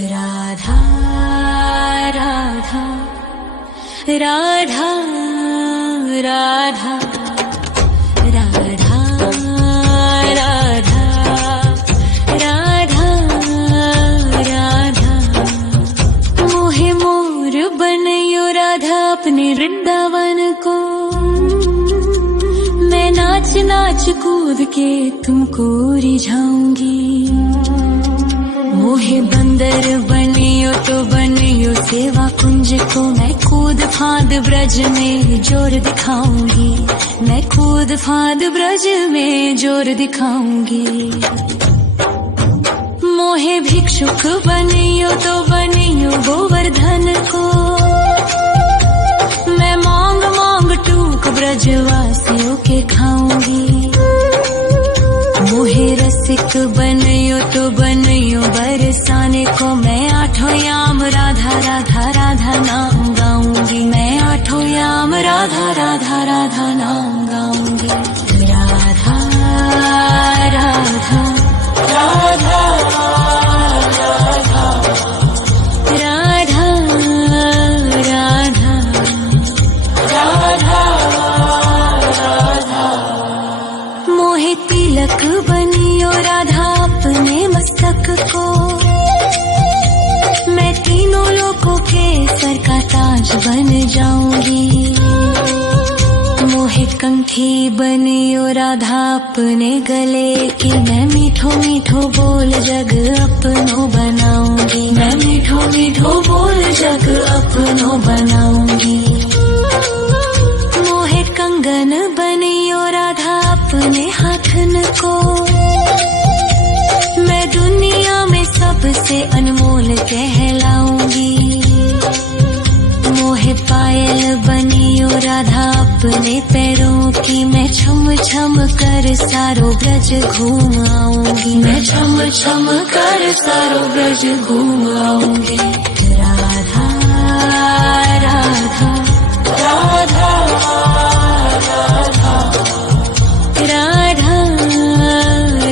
राधा राधा राधा राधा राधा राधा राधा राधा मोहे मोर बनयो राधा अपने वृंदावन को। मैं नाच नाच कूद के तुमको रिझाऊंगी। मोहे बंदर बनियो तो बनियो सेवा कुंज को। मैं कूद फांद ब्रज में जोर दिखाऊंगी। मैं कूद फांद ब्रज में जोर दिखाऊंगी। मोहे भिक्षुक बनियो तो बनियो गोवर्धन को। मैं मांग मांग टूक ब्रजवासियों के खाऊंगी। मोहे रसिक बनियो तो बनियो बरसाने को। मैं आठों याम राधा राधा राधा नाम गाऊंगी। मैं आठों याम राधा राधा राधा नाम गाऊंगी। राधा राधा राधा राधा राधा राधा राधा। मोहे तिलक बनियो राधा अपने मस्तक को। मैं तीनों लोगों के सर का ताज बन जाऊंगी। मोहे कंठी बनियो राधा अपने गले की। मैं मीठो मीठो बोल जग अपनो बनाऊंगी। मैं मीठो मीठो बोल जग अपनो बनाऊंगी। मोहे कंगन बनियो राधा अपने हाथन को। मैं दुनिया में सबसे अनमोल कहलाऊंगी। मोहे पायल बनियो राधा अपने पैरों की। मैं छम छम कर सारो ब्रज घूम आऊंगी। मैं छम छम कर सारो ब्रज घूम आऊंगी। राधा राधा राधा राधा राधा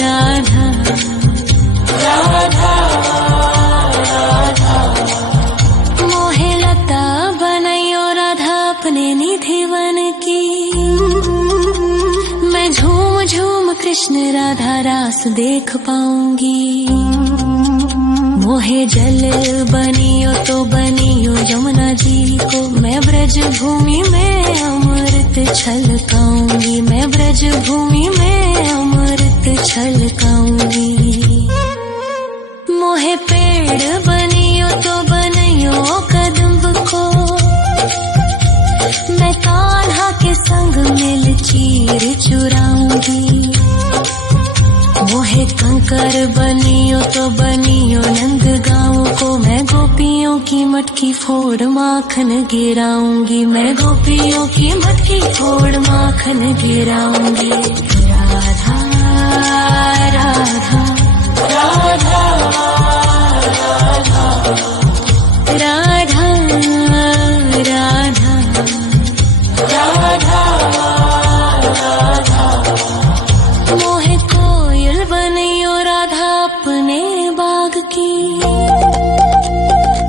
राधा राधा। मोहे लता बनयो राधा अपने निधि वन की। मैं झूम झूम कृष्ण राधा रास देख पाऊंगी। मोहे जल बनियो तो बनियो यमुना जी को। मैं ब्रज भूमि में अमृत छलकाऊंगी। मैं ब्रज भूमि में अमृत छलकाऊंगी। मोहे पेड़ बनियो तो बनियो कदम्ब को। मैं कान्हा के संग मिल चीर चुराऊंगी। मोहे कंकर बनियो तो बनियो नंद गाँव को। मैं गोपियों की मटकी फोड़ माखन गिराऊंगी। मैं गोपियों की मटकी फोड़ माखन गिराऊंगी। राधा राधा राधा राधा राधा राधा राधा। मोहे कोयल बनियो राधा अपने बाग की।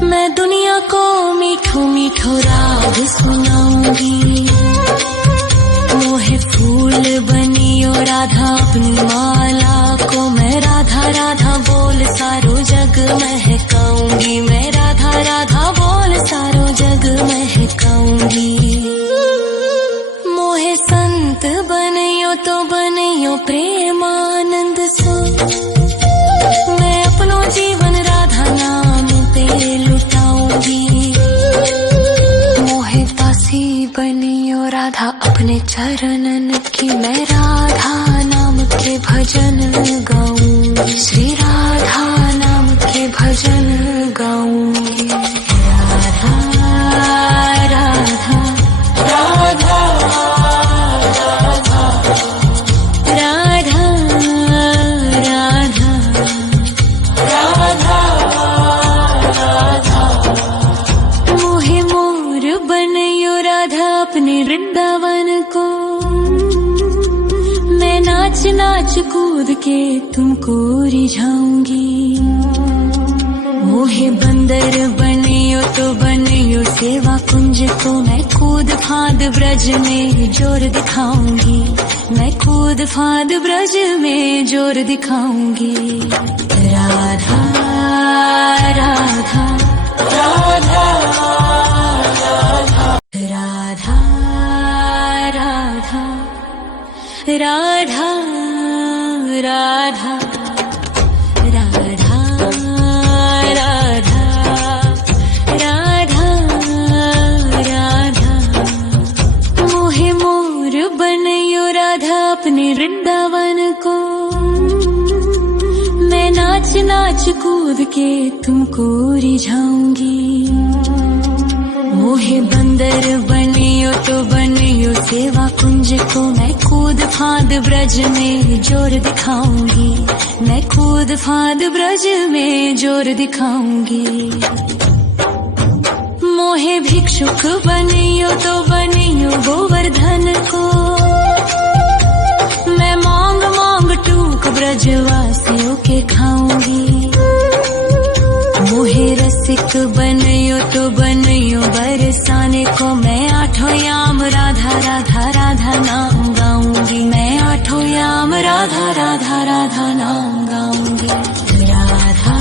मैं दुनिया को मीठो मीठो राग सुनाऊंगी। मोहे फूल बनियो राधा अपनी माला को। मैं राधा राधा बोल सारो जग महकाऊंगी। मैं राधा राधा बोल सारो जग महकाऊंगी। मोहे संत बनियो तो बनियो प्रेमानंद सो। मैं अपनो जीवन राधा नाम पे लुटाऊंगी। मोहे दासी बनियो राधा अपने चरणन की। मैं राधा नाम के भजन गाऊंगी। श्री राधा नाम के भजन गाऊंगी। राधा राधा राधा राधा राधा राधा राधा। मोहे मोर बनयो राधा अपने वृंदावन को। मैं नाच नाच कूद के तुमको रिझाऊंगी। मोहे बंदर बनियो तो बनियो सेवा कुंज को मैं कूद फाद ब्रज में जोर दिखाऊंगी, मैं कूद फाद ब्रज में जोर दिखाऊंगी। राधा राधा राधा राधा राधा राधा राधा राधा राधा राधा राधा मोहे मोर बनयो राधा अपने वृंदावन को, मैं नाच नाच कूद के तुमको रिझाऊंगी। मोहे बंदर बनियो तो बनियो सेवा कुंज को मैं कूद फाद ब्रज में जोर दिखाऊंगी, मैं कूद फाद ब्रज में जोर दिखाऊंगी। मोहे भिक्षुक बनियो तो बनियो गोवर्धन को, मैं मांग मांग टूक ब्रजवासियों के खाऊंगी। मोहे रसिक बनियो तो बनियो बरसाने को, मैं आठों याम राधा राधा राधा नाम गाऊंगी, मैं आठों याम राधा राधा राधा नाम गाऊंगी। राधा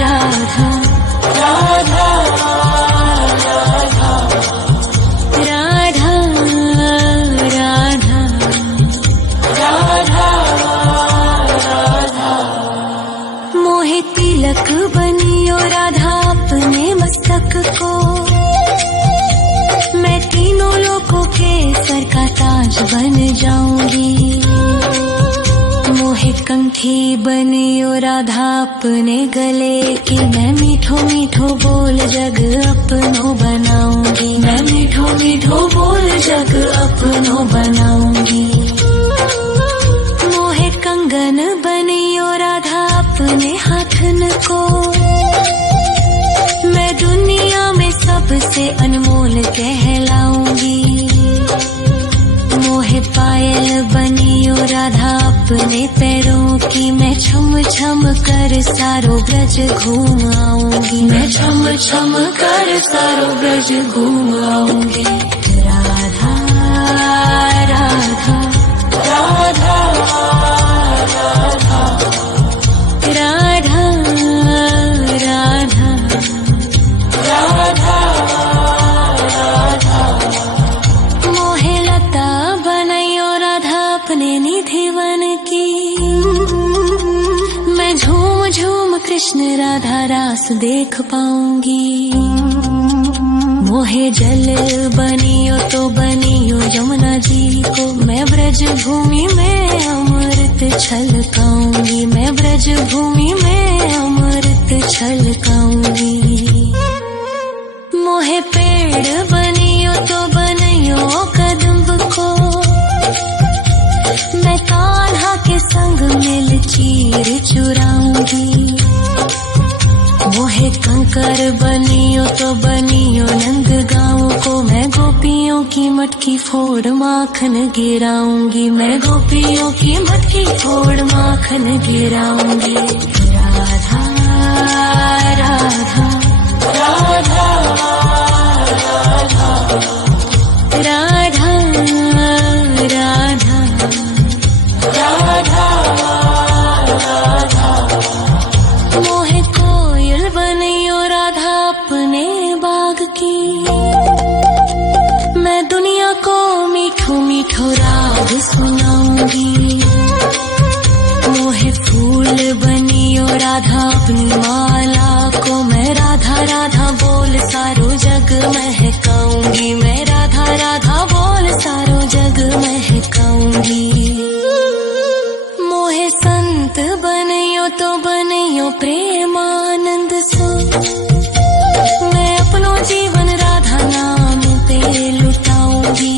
राधा राधा राधा राधा राधा राधा मोहे तिलक बनियो राधा अपने मस्तक को, मैं तीनों लोगों के सर का ताज बन जाऊंगी। मोहे कंठी बनियो राधा अपने गले की, मैं मीठो मीठो बोल जग अपनो बनाऊंगी, मैं मीठो मीठो बोल जग अपनो बनाऊंगी। मोहे कंगन बनियो राधा अपने हाथन को, मैं दुनिया में सबसे अनमोल कहलाऊंगी। मोहे पायल बनियो राधा अपने पैरों की, मैं छम छम कर सारो ब्रज घूम आऊंगी, मैं छम छम कर सारो ब्रज घूम आऊंगी। राधा राधा राधा राधा राधा राधा राधा मोहे लता बनयो राधा अपने निधिवन की, मैं झूम झूम कृष्ण राधा रास देख पाऊंगी। मोहे जल बनियो तो बनियो यमुना जी को, मैं ब्रज भूमि में अमृत छलकाऊंगी, मैं ब्रज भूमि में अमृत छलकाऊंगी। मोहे पेड़ बनियो तो बनियो कदम्ब को, मैं कान्हा के संग मिल चीर चुराऊंगी। मोहे कंकर बनियो तो बनियो नंद गाँव को, मैं गोपियों की मटकी फोड़ माखन गिराऊंगी, मैं गोपियों की मटकी फोड़ माखन गिराऊंगी। राधा राधा राधा राधा राधा राधा राधा मोहे कोयल बनियो राधा अपने बाग की, मैं दुनिया को मीठो मीठो राग सुनाऊंगी। मोहे फूल बनियो राधा अपनी माला को, मैं राधा राधा बोल सारो जग महकाऊंगी, मैं राधा राधा बोल सारो जग महकाऊंगी। मोहे संत बनियो तो बनियो प्रेमानंद सो, मैं अपनो जीवन राधा नाम पे लुटाऊंगी।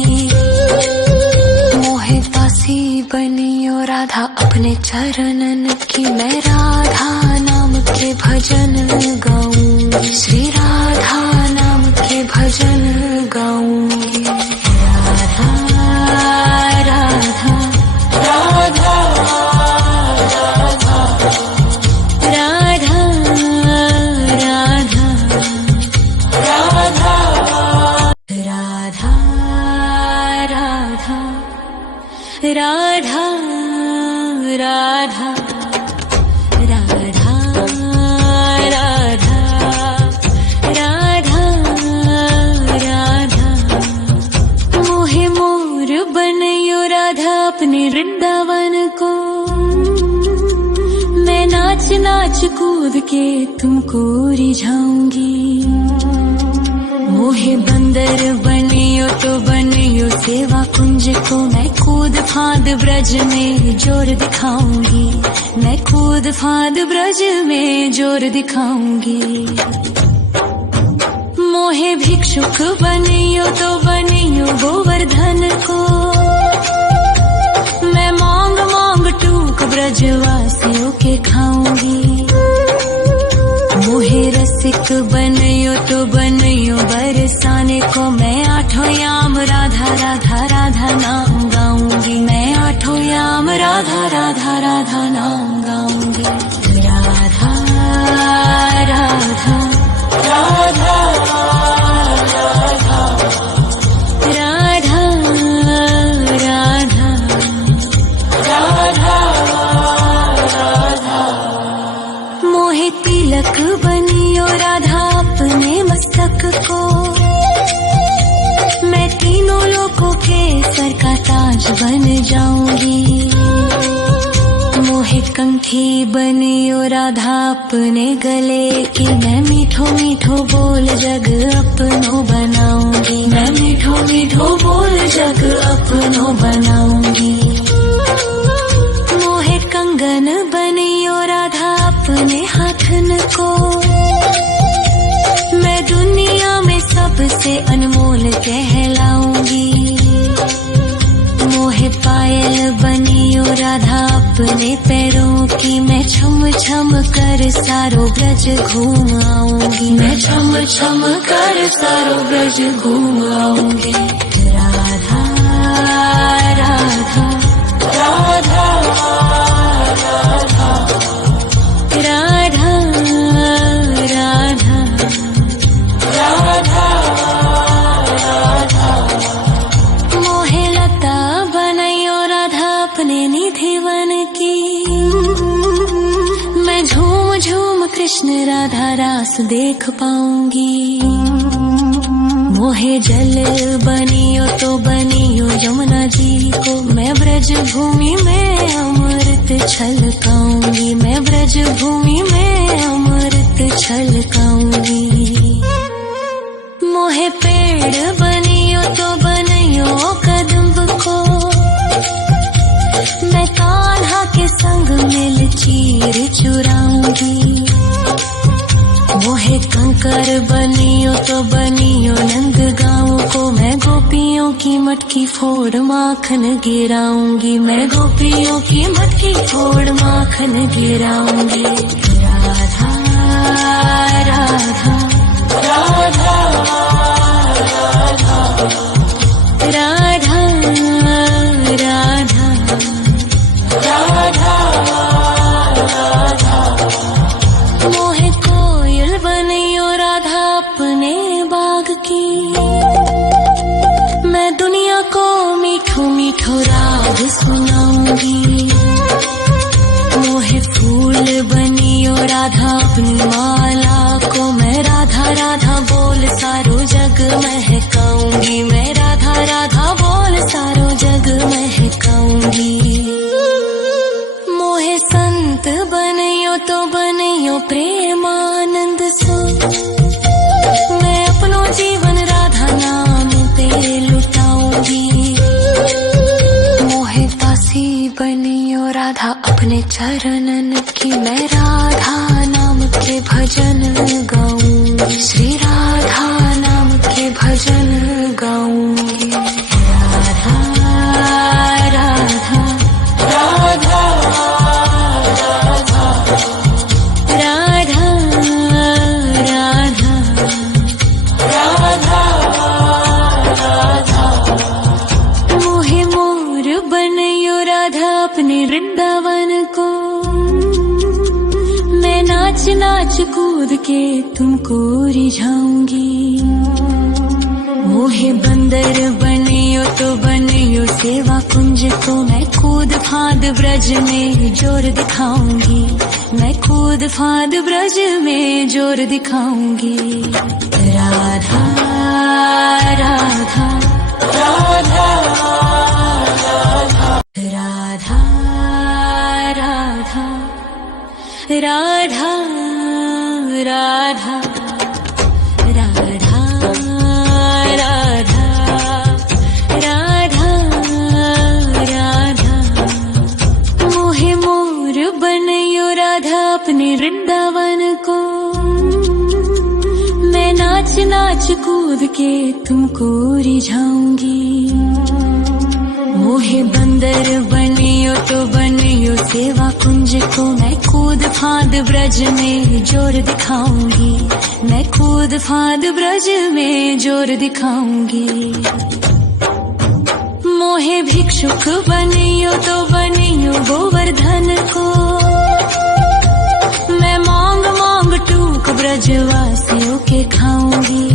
मोहे दासी बनियो राधा अपने चरणन की, मैं राधा नाम के भजन गाऊंगी, श्री राधा नाम के भजन गाऊंगी। राधा राधा राधा राधा राधा नाच कूद के तुमको रिझाऊंगी। मोहे बंदर बनियो तो बनियो सेवा कुंज को, मैं कूद फांद ब्रज में जोर दिखाऊंगी। मैं कूद फांद ब्रज में जोर दिखाऊंगी। मोहे भिक्षुक बनियो तो बनियो गोवर्धन को, मैं मांग मांग टूक ब्रजवासियों के खाऊंगी। मोहे रसिक बनियो तो बनियो बरसाने को, मैं आठों याम राधा राधा राधा नाम गाऊंगी। मैं आठों याम राधा राधा राधा नाम गाऊंगी। राधा राधा राधा तिलक बनियो राधा अपने मस्तक को, मैं तीनों लोगों के सर का ताज बन जाऊंगी। मोहे कंठी बनियो राधा अपने गले की, मैं मीठो मीठो बोल जग अपनो बनाऊंगी। मैं मीठो मीठो बोल जग अपनो बनाऊंगी। मोहे कंगन बनियो राधा अपने हाथन को, मैं दुनिया में सबसे अनमोल कहलाऊंगी। मोहे पायल बनियो राधा अपने पैरों की, मैं छम छम कर सारो ब्रज घूम आऊंगी। मैं छम छम कर सारो ब्रज घूम आऊंगी। राधा राधा राधा राधा राधा राधा राधा। मोहे लता बनैयो राधा अपने निधि वन की, मैं झूम झूम कृष्ण राधा रास देख पाऊंगी। मोहे जल बनियो तो बनियो यमुना जी को, मैं ब्रज भूमि में अमृत छलकाऊंगी। मैं ब्रज भूमि में अमृत छलकाऊंगी। मोहे पेड़ बनियो तो बनियो कदम्ब को, मैं कान्हा के संग मिल चीर चुराऊंगी। मोहे कंकर बनियो तो बनियो नंद गाँव को, मैं गोपियों की मटकी फोड़ माखन गिराऊंगी। मैं गोपियों की मटकी फोड़ माखन गिराऊंगी। राधा राधा राधा राधा राधा राधा राधा। मोहे कोयल बनियो राधा अपने बाग की, मैं दुनिया को मीठो मीठो राग सुनाऊंगी। मोहे फूल बनियो राधा अपनी माला को, मैं राधा राधा बोल सारो जग महकाऊंगी। मैं राधा राधा बोल सारो जग महकाऊंगी। मोहे संत बनियो तो बनियो प्रेमानंद सो, मैं अपनो जीवन राधा नाम पे लुटाऊंगी। मोहे दासी बनियो राधा अपने चरणन की, मैं राधा नाम के भजन गाऊंगी। श्री राधा नाम के भजन गाऊंगी। राधा राधा राधा राधा राधा राधा राधा। मोहे मोर बनियो राधा अपने वृंदावन को, मैं नाच नाच कूद के तुमको रिझाऊंगी। मोहे बंदर बनियो तो बनियो सेवा कुंज को, मैं कूद फांद ब्रज में जोर दिखाऊंगी। मैं कूद फांद ब्रज में जोर दिखाऊंगी। राधा राधा राधा राधा राधा राधा राधा राधा राधा राधा राधा मोहे मोर बनयो राधा अपने वृंदावन को मैं नाच नाच कूद के तुमको रिझाऊंगी मोहे बंदर बनियो तो बनियो सेवा कुंज को मैं कूद फांद ब्रज में जोर दिखाऊंगी मैं कूद फांद ब्रज में जोर दिखाऊंगी मोहे भिक्षुक बनियो तो बनियो गोवर्धन को मैं मांग मांग टूक ब्रजवासियों के खाऊंगी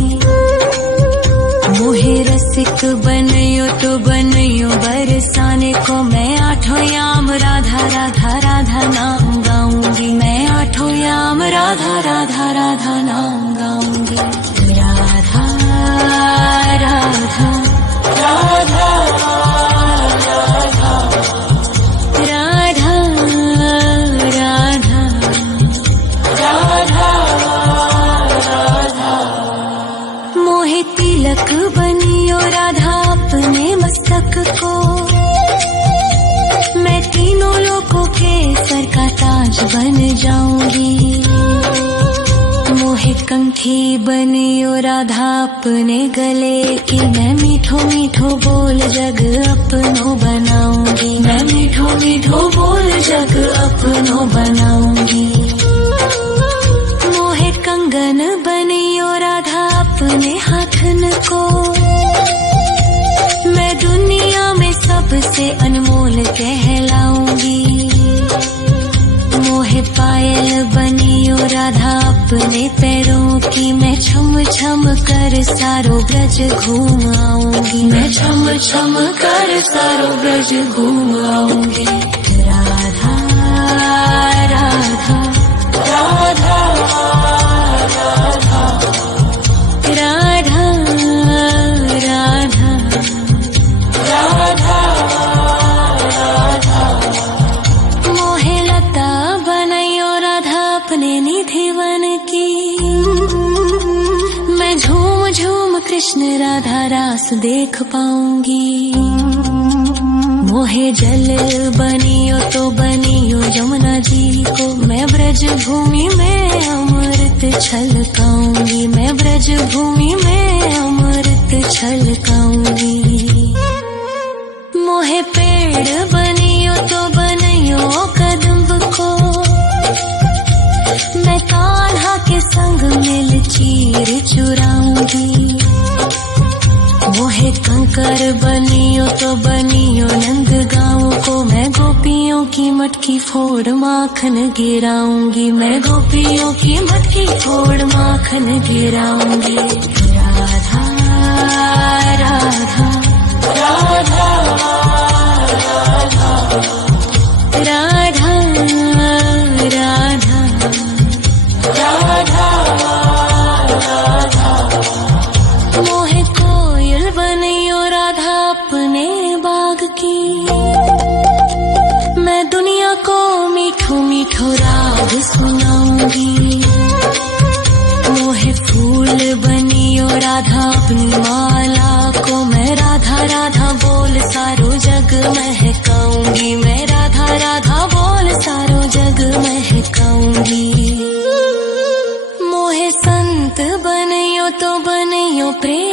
मोहे रसिक बनयो तो बनयो बरसाने को मैं आठों याम राधा राधा राधा नाम गाऊंगी मैं आठों याम राधा राधा राधा नाम गाऊंगी राधा राधा राधा राधा राधा राधा राधा राधा मोहे तिलक बनियो राधा अपने मस्तक को मैं तीनों लोगों के सर का ताज बन जाऊंगी मोहे कंठी बनियो राधा अपने गले की मैं मीठो मीठो बोल जग अपनो बनाऊंगी मैं मीठो मीठो बोल जग अपनो बनाऊंगी मोहे कंगन बनियो राधा अपने हाथन को मैं दुनिया में सबसे अनमोल कहलाऊंगी मोहे पायल बनियो राधा अपने पैरों की मैं छम छम कर सारो ब्रज घूम आऊंगी मैं छम छम कर सारो ब्रज घूम आऊंगी राधा राधा राधा राधा राधा राधा राधा राधा मोहे लता बनयो राधा अपने निधि वन की मैं झूम झूम कृष्ण राधा रास देख पाऊंगी मोहे जल बनियो तो बनियो यमुना जी को मैं ब्रज भूमि में अमृत छलकाऊंगी मैं ब्रज भूमि में अमृत छलकाऊंगी मोहे पेड़ बनियो तो बनियो कदम्ब को मैं कान्हा के संग मिल चीर चुराऊंगी मोहे कंकर बनियो तो बनियो नंद गाँव को मैं गोपियों की मटकी फोड़ माखन गिराऊंगी मैं गोपियों की मटकी फोड़ माखन गिराऊंगी राधा राधा राधा राधा राधा राधा राधा राधा मोहे कोयल बनियो राधा अपने बाग की मैं दुनिया को मीठो मीठो राग सुनाऊंगी मोहे फूल बनियो राधा अपनी माला को मैं राधा राधा बोल सारो जग महकाऊंगी मैं राधा राधा बोल सारो जग महकाऊंगी मोहे संत बनियो तो बनियो प्रेम